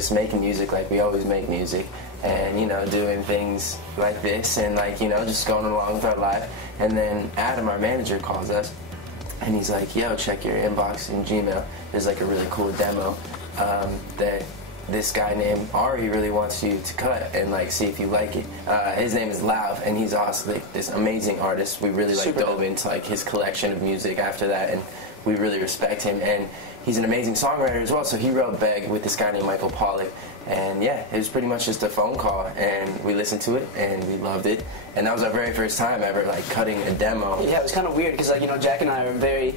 just making music like we always make music, and you know, doing things like this, and like, you know, just going along with our life. And then Adam, our manager, calls us, and he's like, yo, check your inbox in Gmail. There's like a really cool demo that this guy named Ari really wants you to cut and like see if you like it. His name is Lauv, and he's also like this amazing artist. We really like dove into like his collection of music after that, and we really respect him. And he's an amazing songwriter as well. So he wrote Beg with this guy named Michael Pollack. And yeah, it was pretty much just a phone call, and we listened to it and we loved it. And that was our very first time ever like cutting a demo. Yeah, it was kind of weird because like, you know, Jack and I are very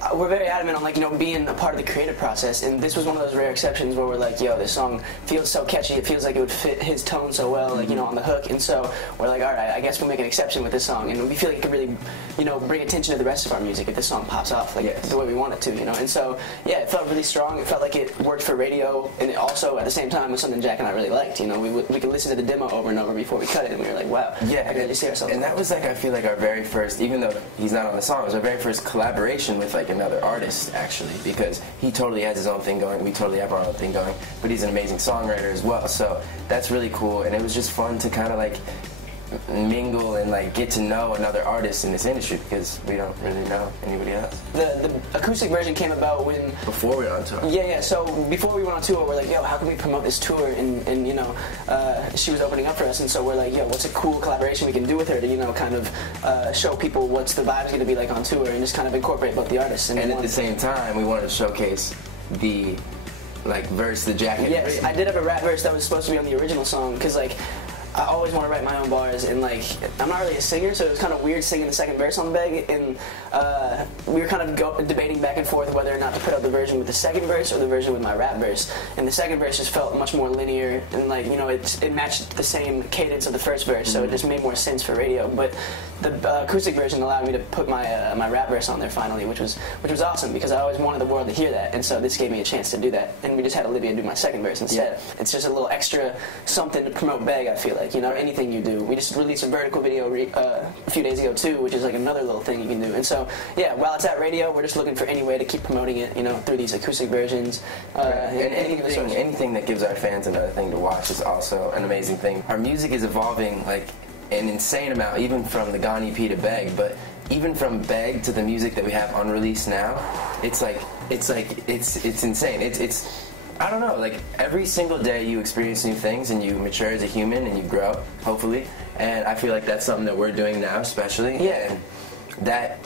adamant on like, you know, being a part of the creative process. And this was one of those rare exceptions where we're like, yo, this song feels so catchy. It feels like it would fit his tone so well, like, you know, on the hook. And so we're like, all right, I guess we'll make an exception with this song. And we feel like it could really, you know, bring attention to the rest of our music if this song pops off like the way we want it to, you know. And so yeah, it felt really strong. It felt like it worked for radio, and it also at the same time was something Jack and I really liked. You know, we could listen to the demo over and over before we cut it, and we were like, wow, yeah, I can really see ourselves. And that was like, I feel like our very first, even though he's not on the song, it was our very first collaboration with like another artist actually, because he totally has his own thing going, we totally have our own thing going, but he's an amazing songwriter as well. So that's really cool, and it was just fun to kind of like mingle and like get to know another artist in this industry, because we don't really know anybody else. The acoustic version came about when before we went on tour. Yeah. So before we went on tour, we're like, yo, how can we promote this tour? And you know, she was opening up for us, and so we're like, yo, what's a cool collaboration we can do with her to, you know, kind of show people what's the vibe's going to be like on tour, and just kind of incorporate both the artists. And at the same time, we wanted to showcase the like verse, the Jack had Yes, written. I did have a rap verse that was supposed to be on the original song, because like, I always want to write my own bars, and like, I'm not really a singer, so it was kind of weird singing the second verse on the Beg, and we were kind of debating back and forth whether or not to put out the version with the second verse or the version with my rap verse. And the second verse just felt much more linear, and like, you know, it matched the same cadence of the first verse, so it just made more sense for radio. But the acoustic version allowed me to put my my rap verse on there finally, which was awesome, because I always wanted the world to hear that, and so this gave me a chance to do that. And we just had Olivia do my second verse instead. Yeah. It's just a little extra something to promote Beg, I feel like. You know, anything you do. We just released a vertical video a few days ago too, which is like another little thing you can do. And so, yeah, while it's at radio, we're just looking for any way to keep promoting it, you know, through these acoustic versions. And anything that gives our fans another thing to watch is also an amazing thing. Our music is evolving like an insane amount, even from the Gone EP to Beg, but even from Beg to the music that we have on release now, it's insane. It's I don't know, like every single day you experience new things and you mature as a human and you grow, hopefully. And I feel like that's something that we're doing now, especially. Yeah. And that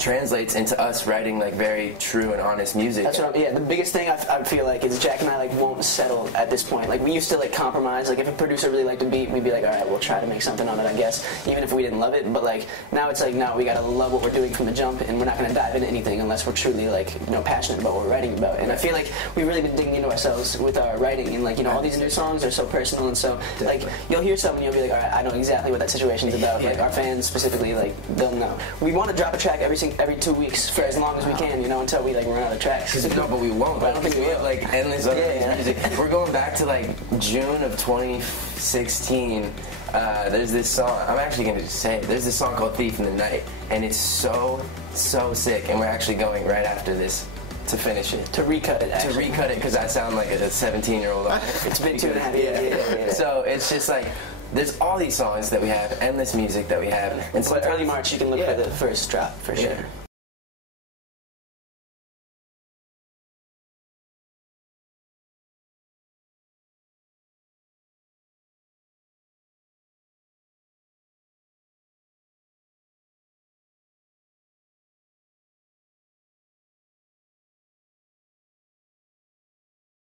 translates into us writing like very true and honest music. That's what the biggest thing I feel like is Jack and I like won't settle at this point. Like we used to like compromise, like if a producer really liked a beat, we'd be like, all right, we'll try to make something on it, I guess, even if we didn't love it. But like now it's like, no, we gotta love what we're doing from the jump, and we're not gonna dive into anything unless we're truly like, you know, passionate about what we're writing about. And I feel like we've really been digging into ourselves with our writing, and like, you know, all these new songs are so personal, and so like you'll hear something and you'll be like, all right, I know exactly what that situation's about. Like our fans specifically, like they'll know. We want to drop a track every 2 weeks for as long as we can, you know, until we like run out of tracks. No, but we won't. But I don't think we will. Like endless music. We're going back to like June of 2016. There's this song. I'm actually going to just say it. There's this song called "Thief in the Night," and it's so sick. And we're actually going right after this to finish it. To recut it. Actually. To recut it, because I sound like a 17-year-old. It's been 2.5 years. Yeah. So it's just like, there's all these songs that we have, endless music that we have. And so early March, you can look for the first drop for sure.